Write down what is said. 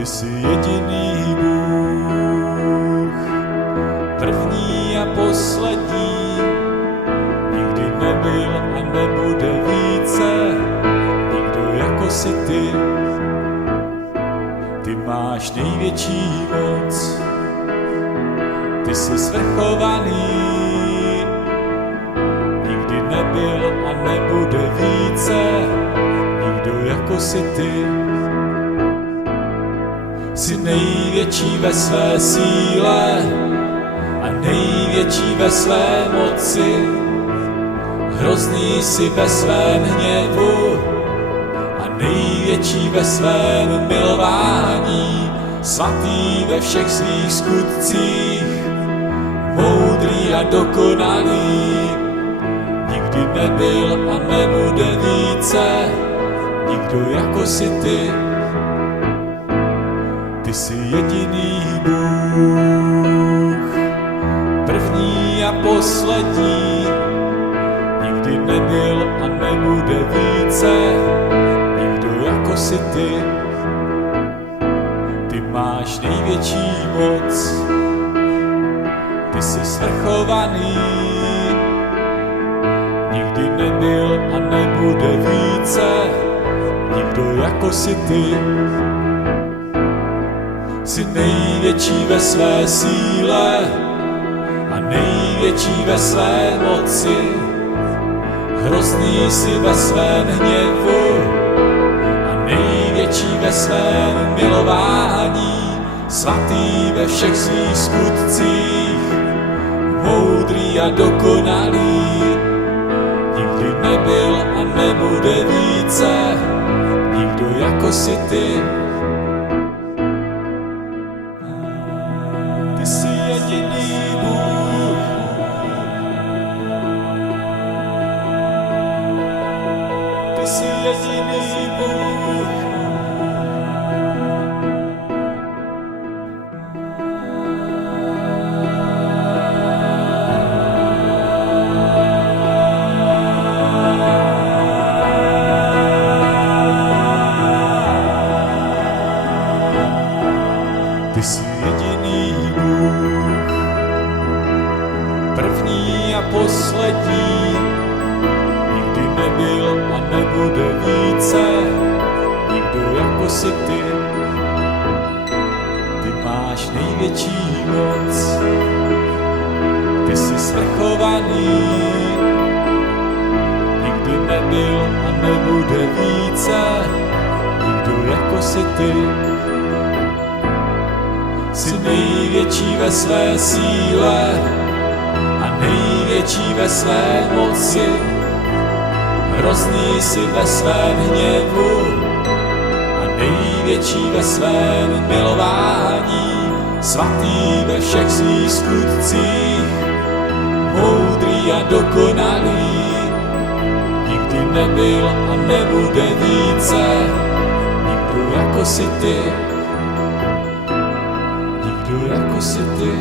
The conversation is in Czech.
Ty jsi jediný Bůh, první a poslední, nikdy nebyl a nebude více, nikdo jako si ty. Ty máš největší moc, ty jsi svrchovaný, nikdy nebyl a nebude více, nikdo jako si ty. Jsi největší ve své síle a největší ve své moci. Hrozný jsi ve svém hněvu a největší ve svém milování. Svatý ve všech svých skutcích, moudrý a dokonalý. Nikdy nebyl a nebude více, nikdo jako si ty. Ty jsi jediný Bůh, první a poslední, nikdy nebyl a nebude více, nikdo jako si ty. Ty máš největší moc, ty jsi svrchovaný, nikdy nebyl a nebude více, nikdo jako si ty. Jsi největší ve své síle a největší ve své moci. Hrozný jsi ve svém hněvu a největší ve svém milování. Svatý ve všech svých skutcích, moudrý a dokonalý. Nikdy nebyl a nebude více, nikdo jako si ty. Ty jsi jediný Bůh, ty jsi jediný Bůh. Ty jsi jediný Bůh, první a poslední, nikdy nebyl a nebude více, nikdo jako si ty. Ty máš největší moc, ty jsi svrchovaný, nikdy nebyl a nebude více, nikdo jako si ty. Jsi největší ve své síle a největší ve své moci. Hrozný jsi ve svém hněvu a největší ve svém milování. Svatý ve všech svých skutcích, moudrý a dokonalý. Nikdy nebyl a nebude více, nikdo jako si ty. Nikdo jako si ty.